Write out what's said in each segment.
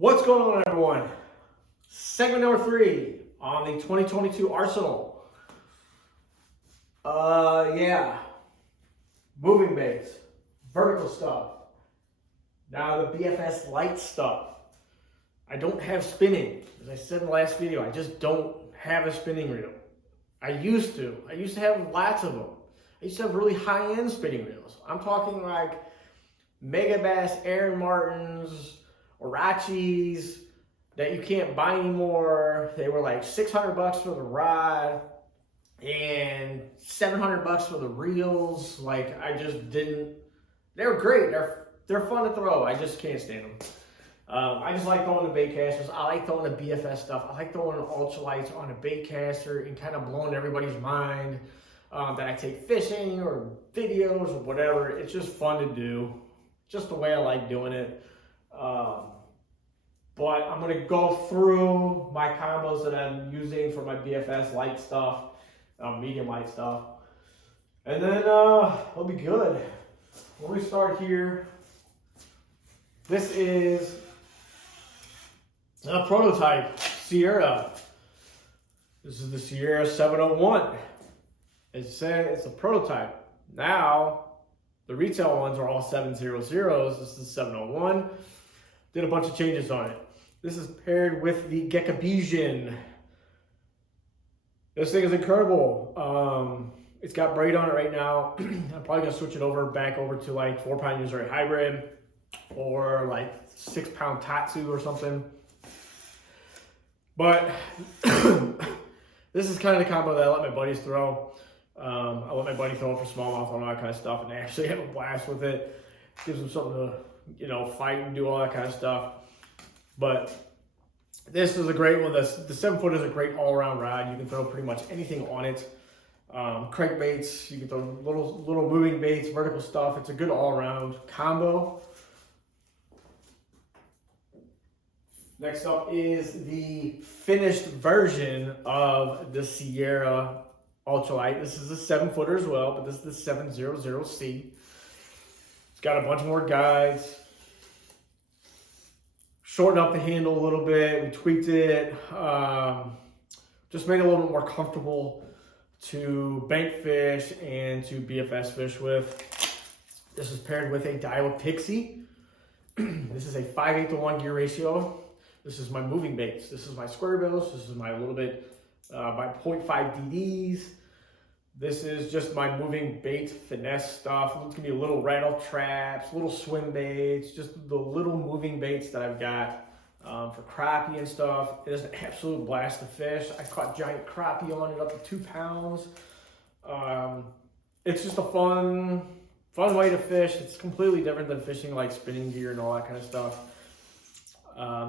What's going on, everyone? Segment number 3 on the 2022 Arsenal. Yeah. Moving baits, vertical stuff. Now the BFS light stuff. I don't have spinning. As I said in the last video, I just don't have a spinning reel. I used to have lots of them. I used to have really high-end spinning reels. I'm talking like Mega Bass, Aaron Martins, Orachis that you can't buy anymore. They were like $600 for the rod and $700 for the reels. Like, I just didn't. They were great. They're fun to throw. I just can't stand them. I just like throwing the bait casters. I like throwing the BFS stuff. I like throwing ultralights on a bait caster and kind of blowing everybody's mind that I take fishing or videos or whatever. It's just fun to do. Just the way I like doing it. But I'm going to go through my combos that I'm using for my BFS light stuff, medium light stuff. And then it'll be good. When we start here, this is a prototype Sierra. This is the Sierra 701. It's a prototype. Now, the retail ones are all 700s. This is 701. Did a bunch of changes on it. This is paired with the Geckobision. This thing is incredible. It's got braid on it right now. I'm probably gonna switch it back over to like 4-pound Missouri hybrid or like 6-pound Tatsu or something. But this is kind of the combo that I let my buddies throw. I let my buddy throw it for smallmouth and all that kind of stuff, and they actually have a blast with it. Gives them something to, fight and do all that kind of stuff. But this is a great one. The 7-foot is a great all-around rod. You can throw pretty much anything on it. Crankbaits, you can throw little moving baits, vertical stuff. It's a good all-around combo. Next up is the finished version of the Sierra Ultralight. This is a 7-footer as well, but this is the 700C. It's got a bunch more guides. Shortened up the handle a little bit. We tweaked it. Just made it a little bit more comfortable to bank fish and to BFS fish with. This is paired with a Daiwa Pixie. This is a 5/8 gear ratio. This is my moving baits. This is my square bills. This is my little bit my 0.5 DDs. This is just my moving bait finesse stuff. It's gonna be little rattle traps, little swim baits, just the little moving baits that I've got for crappie and stuff. It is an absolute blast to fish. I caught giant crappie on it up to 2 pounds. It's just a fun way to fish. It's completely different than fishing like spinning gear and all that kind of stuff.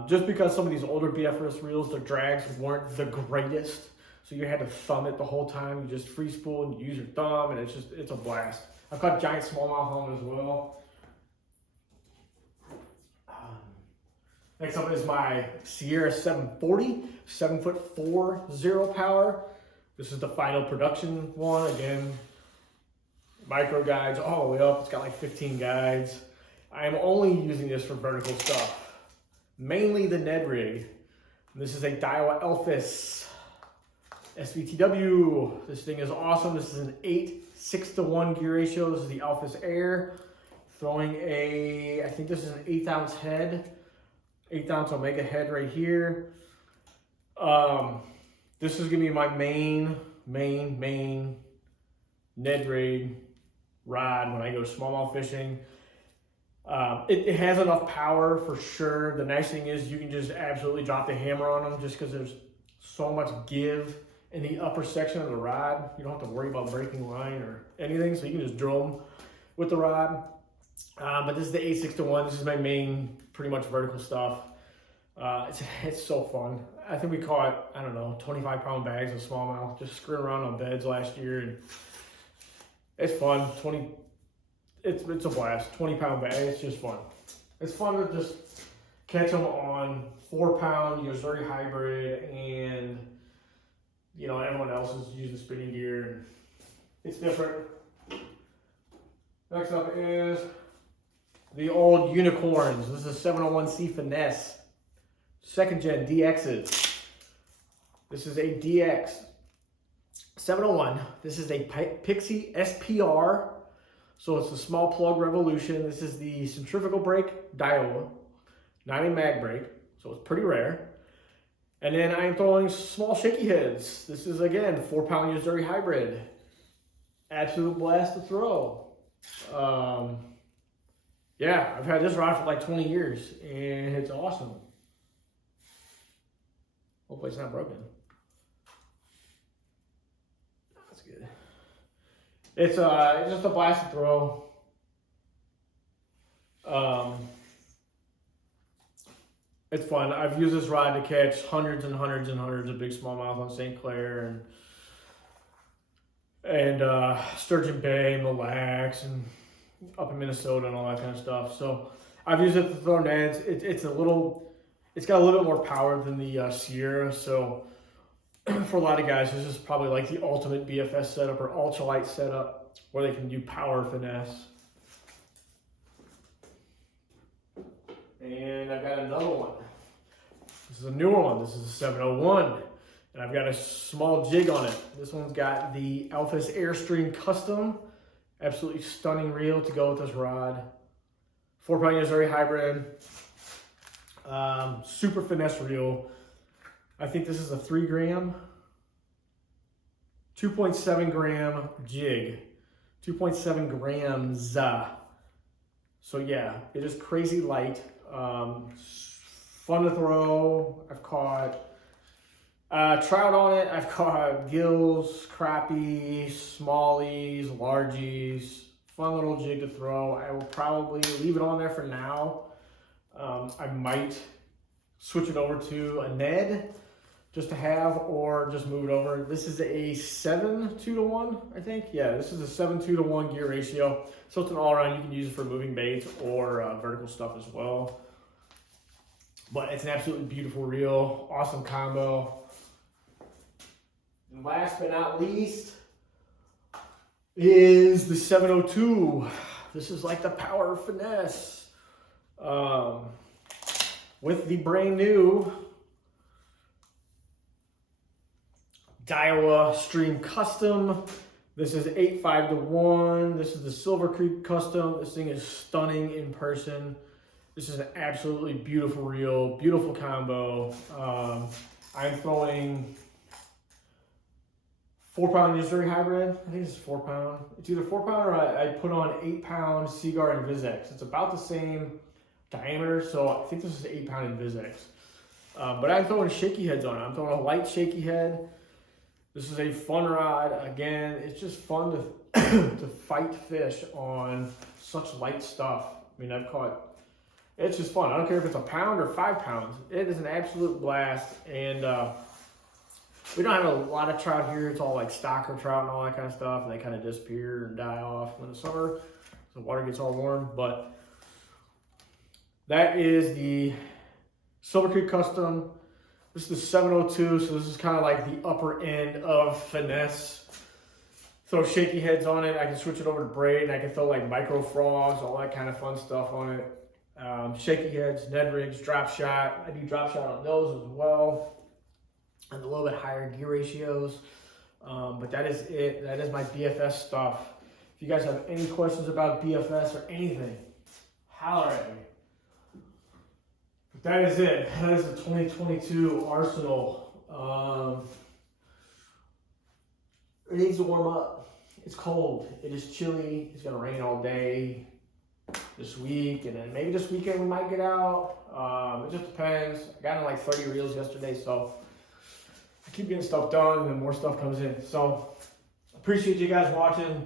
Just because some of these older BFS reels, their drags weren't the greatest. So you had to thumb it the whole time. You just free spool and use your thumb, and it's a blast. I've caught giant smallmouth on it as well. Next up is my Sierra 740, 7'4" 0 power. This is the final production one. Again, micro guides all the way up. It's got like 15 guides. I am only using this for vertical stuff, mainly the Ned rig. This is a Daiwa Elphis SVTW. This thing is awesome. This is an 8/6-1 gear ratio. This is the Elphis Air. Throwing I think this is an 1/8 ounce head. 1/8 ounce Omega head right here. This is gonna be my main Ned rig rod when I go smallmouth fishing. It has enough power for sure. The nice thing is you can just absolutely drop the hammer on them just because there's so much give in the upper section of the rod. You don't have to worry about breaking line or anything, so you can just drill them with the rod. But this is the 8/6-1. This is my main, pretty much vertical stuff. It's so fun. I think we caught, I don't know, 25-pound bags of smallmouth just screwing around on beds last year, and it's fun. It's a blast. 20-pound bag. It's just fun. It's fun to just catch them on 4-pound Missouri hybrid, and everyone else is using spinning gear, and it's different. Next up is the old unicorns. This is a 701C finesse. second gen DXs. This is a DX 701. This is a Pixie SPR. So it's a small plug revolution. This is the centrifugal brake Daiwa, not a mag brake. So it's pretty rare. And then I'm throwing small shaky heads. This is, again, 4-pound Missouri hybrid. Absolute blast to throw. Yeah, I've had this rod for like 20 years, and it's awesome. Hopefully it's not broken. That's good. It's just a blast to throw. It's fun. I've used this rod to catch hundreds and hundreds and hundreds of big smallmouth on St. Clair and Sturgeon Bay, Mille Lacs, and up in Minnesota and all that kind of stuff. So I've used it to throw nets. It's got a little bit more power than the Sierra. So for a lot of guys, this is probably like the ultimate BFS setup or ultralight setup where they can do power finesse. And I've got another one. This is a newer one. This is a 701. And I've got a small jig on it. This one's got the Alphas Airstream Custom. Absolutely stunning reel to go with this rod. 4-pound Missouri hybrid. Super finesse reel. I think this is a 3 gram, 2.7 gram jig. 2.7 grams. So yeah, it is crazy light. Fun to throw. I've caught trout on it. I've caught gills, crappie, smallies, largies. Fun little jig to throw. I will probably leave it on there for now. I might switch it over to a Ned just to have, or just move it over. This is a 7:2:1, I think. Yeah, this is a 7:2:1 gear ratio. So it's an all-around. You can use it for moving baits or vertical stuff as well. But it's an absolutely beautiful reel. Awesome combo. And last but not least is the 702. This is like the power finesse. With the brand new Daiwa Stream Custom. This is 8.5:1. This is the Silver Creek Custom. This thing is stunning in person. This is an absolutely beautiful reel, beautiful combo. I'm throwing 4-pound Missouri hybrid. I think this is 4-pound. It's either 4-pound or I put on 8-pound Seaguar and Vizex. It's about the same diameter, so I think this is 8-pound in Vizex. But I'm throwing shaky heads on it. I'm throwing a light shaky head. This is a fun rod. Again, it's just fun to to fight fish on such light stuff. I mean, I've caught, it's just fun. I don't care if it's a pound or 5 pounds. It is an absolute blast. And we don't have a lot of trout here. It's all like stocker trout and all that kind of stuff. And they kind of disappear and die off when the summer, so the water gets all warm. But that is the Silver Creek Custom. This is the 702, so this is kind of like the upper end of finesse. Throw shaky heads on it. I can switch it over to braid, and I can throw like micro frogs, all that kind of fun stuff on it. Shaky heads, Ned rigs, drop shot. I do drop shot on those as well, and a little bit higher gear ratios. But that is it. That is my BFS stuff. If you guys have any questions about BFS or anything, holler at me. That is it. That is the 2022 Arsenal. It needs to warm up. It's cold. It is chilly. It's going to rain all day this week. And then maybe this weekend we might get out. It just depends. I got in like 30 reels yesterday, so I keep getting stuff done and then more stuff comes in. So appreciate you guys watching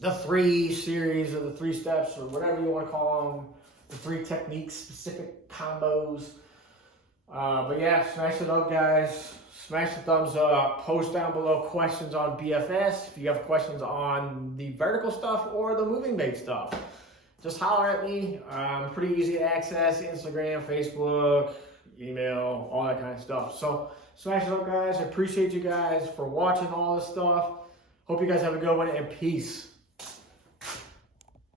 the 3 series or the 3 steps or whatever you want to call them. The 3 techniques, specific combos. But yeah, smash it up, guys. Smash the thumbs up. Post down below questions on BFS. If you have questions on the vertical stuff or the moving bait stuff, just holler at me. Pretty easy to access. Instagram, Facebook, email, all that kind of stuff. So smash it up, guys. I appreciate you guys for watching all this stuff. Hope you guys have a good one, and peace.